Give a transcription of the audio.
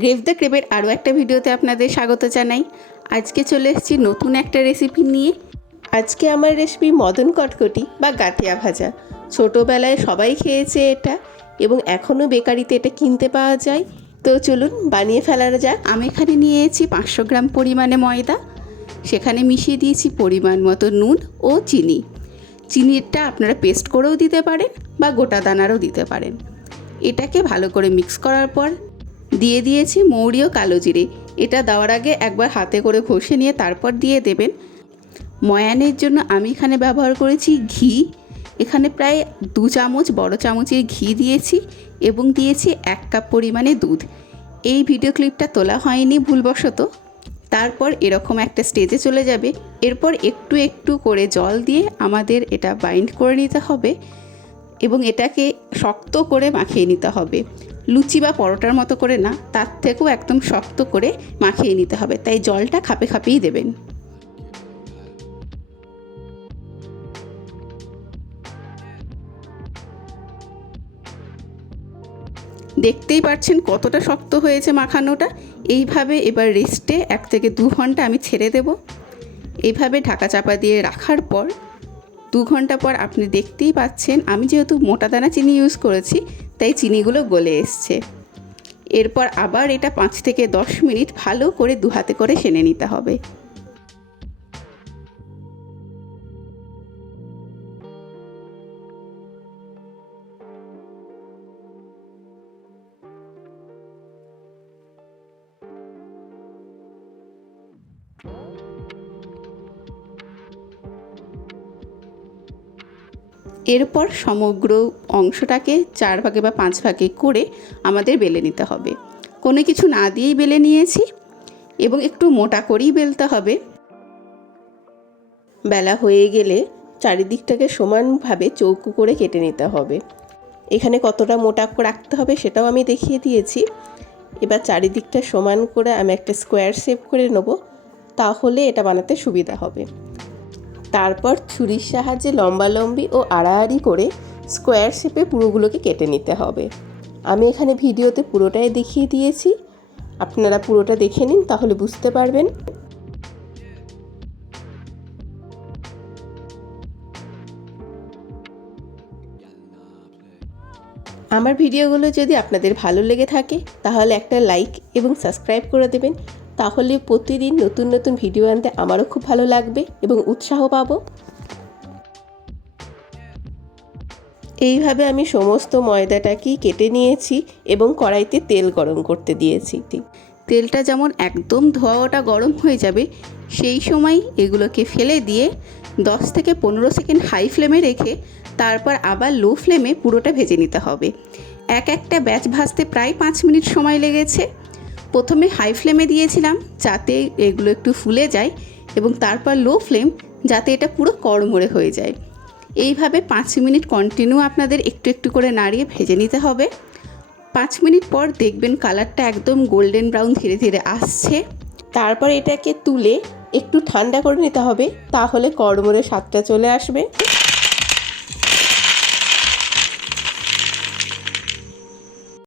Grave the ক্রেবের আরও একটা ভিডিওতে আপনাদের স্বাগত জানাই। আজকে চলে এসেছি নতুন একটা রেসিপি নিয়ে। আজকে আমার রেসিপি মদন কটকটি বা গাঁথিয়া ভাজা। ছোটোবেলায় সবাই খেয়েছে এটা এবং এখনও বেকারিতে এটা কিনতে পাওয়া যায়। তো চলুন বানিয়ে ফেলার যাক। আমি এখানে নিয়েছি পাঁচশো গ্রাম পরিমাণে ময়দা। সেখানে মিশিয়ে দিয়েছি পরিমাণ মতো নুন ও চিনি। চিনিটা আপনারা পেস্ট করেও দিতে পারেন বা গোটা দানারও দিতে পারেন। এটাকে ভালো করে মিক্স করার পর দিয়ে দিয়েছি মৌরি ও কালো জিরে। এটা দেওয়ার আগে একবার হাতে করে ঘষে নিয়ে তারপর দিয়ে দেবেন। ময়ানের জন্য আমি এখানে ব্যবহার করেছি ঘি। এখানে প্রায় দু চামচ বড় চামচের ঘি দিয়েছি এবং দিয়েছি এক কাপ পরিমাণে দুধ। এই ভিডিও ক্লিপটা তোলা হয়নি ভুলবশত। তারপর এরকম একটা স্টেজে চলে যাবে। এরপর একটু একটু করে জল দিয়ে আমাদের এটা বাইন্ড করে নিতে হবে এবং এটাকে শক্ত করে মাখিয়ে নিতে হবে। লুচি বা পরোটার মতো করে না, তার থেকেও একদম শক্ত করে মাখিয়ে নিতে হবে। তাই জলটা খাপে খাপেই দেবেন। দেখতেই পাচ্ছেন কতটা শক্ত হয়েছে মাখানোটা। এইভাবে এবার রেস্টে এক থেকে দু ঘণ্টা আমি ছেড়ে দেব। এইভাবে ঢাকা চাপা দিয়ে রাখার পর, দু ঘণ্টা পর আপনি দেখতেই পাচ্ছেন, আমি যেহেতু মোটা দানা চিনি ইউজ করেছি তাই চিনিগুলো গলে এসছে। এরপর আবার এটা পাঁচ থেকে দশ মিনিট ভালো করে দু হাতে করে সেনে নিতে হবে। এরপর সমগ্র অংশটাকে চার ভাগে বা পাঁচ ভাগে করে আমাদের বেলে নিতে হবে। কোনো কিছু না দিয়েই বেলে নিয়েছি এবং একটু মোটা করেই বেলতে হবে। বেলা হয়ে গেলে চারিদিকটাকে সমানভাবে চৌকো করে কেটে নিতে হবে। এখানে কতটা মোটা রাখতে হবে সেটাও আমি দেখিয়ে দিয়েছি। এবার চারিদিকটা সমান করে আমি একটা স্কোয়ার শেপ করে নেব, তাহলে এটা বানাতে সুবিধা হবে। তারপর ছুরির সাহায্যে লম্বালম্বি ও আড়াআড়ি করে স্কোয়ার শেপে পুরোগুলোকে কেটে নিতে হবে। আমি এখানে ভিডিওতে পুরোটাই দেখিয়ে দিয়েছি। আপনারা পুরোটা দেখে নিন, তাহলে বুঝতে পারবেন। আমার ভিডিওগুলো যদি আপনাদের ভালো লেগে থাকে, তাহলে একটা লাইক এবং সাবস্ক্রাইব করে দেবেন। তাহলে প্রতিদিন নতুন নতুন ভিডিও আনতে আমারও খুব ভালো লাগবে এবং উৎসাহ পাবো। এইভাবে আমি সমস্ত ময়দাটাকেই কেটে নিয়েছি এবং কড়াইতে তেল গরম করতে দিয়েছি। তেলটা যেমন একদম ধোয়া ওটা গরম হয়ে যাবে, সেই সময় এগুলোকে ফেলে দিয়ে দশ থেকে পনেরো সেকেন্ড হাই ফ্লেমে রেখে তারপর আবার লো ফ্লেমে পুরোটা ভেজে নিতে হবে। এক একটা ব্যাচ ভাজতে প্রায় পাঁচ মিনিট সময় লেগেছে। প্রথমে হাই ফ্লেমে দিয়েছিলাম যাতে এগুলো একটু ফুলে যায় এবং তারপর লো ফ্লেম যাতে এটা পুরো কড়মড়ে হয়ে যায়। এইভাবে পাঁচ মিনিট কন্টিনিউ আপনাদের একটু একটু করে নাড়িয়ে ভেজে নিতে হবে। পাঁচ মিনিট পর দেখবেন কালারটা একদম গোল্ডেন ব্রাউন ধীরে ধীরে আসছে। তারপর এটাকে তুলে একটু ঠান্ডা করে নিতে হবে, তাহলে কড়মড়ে স্বাদটা চলে আসবে।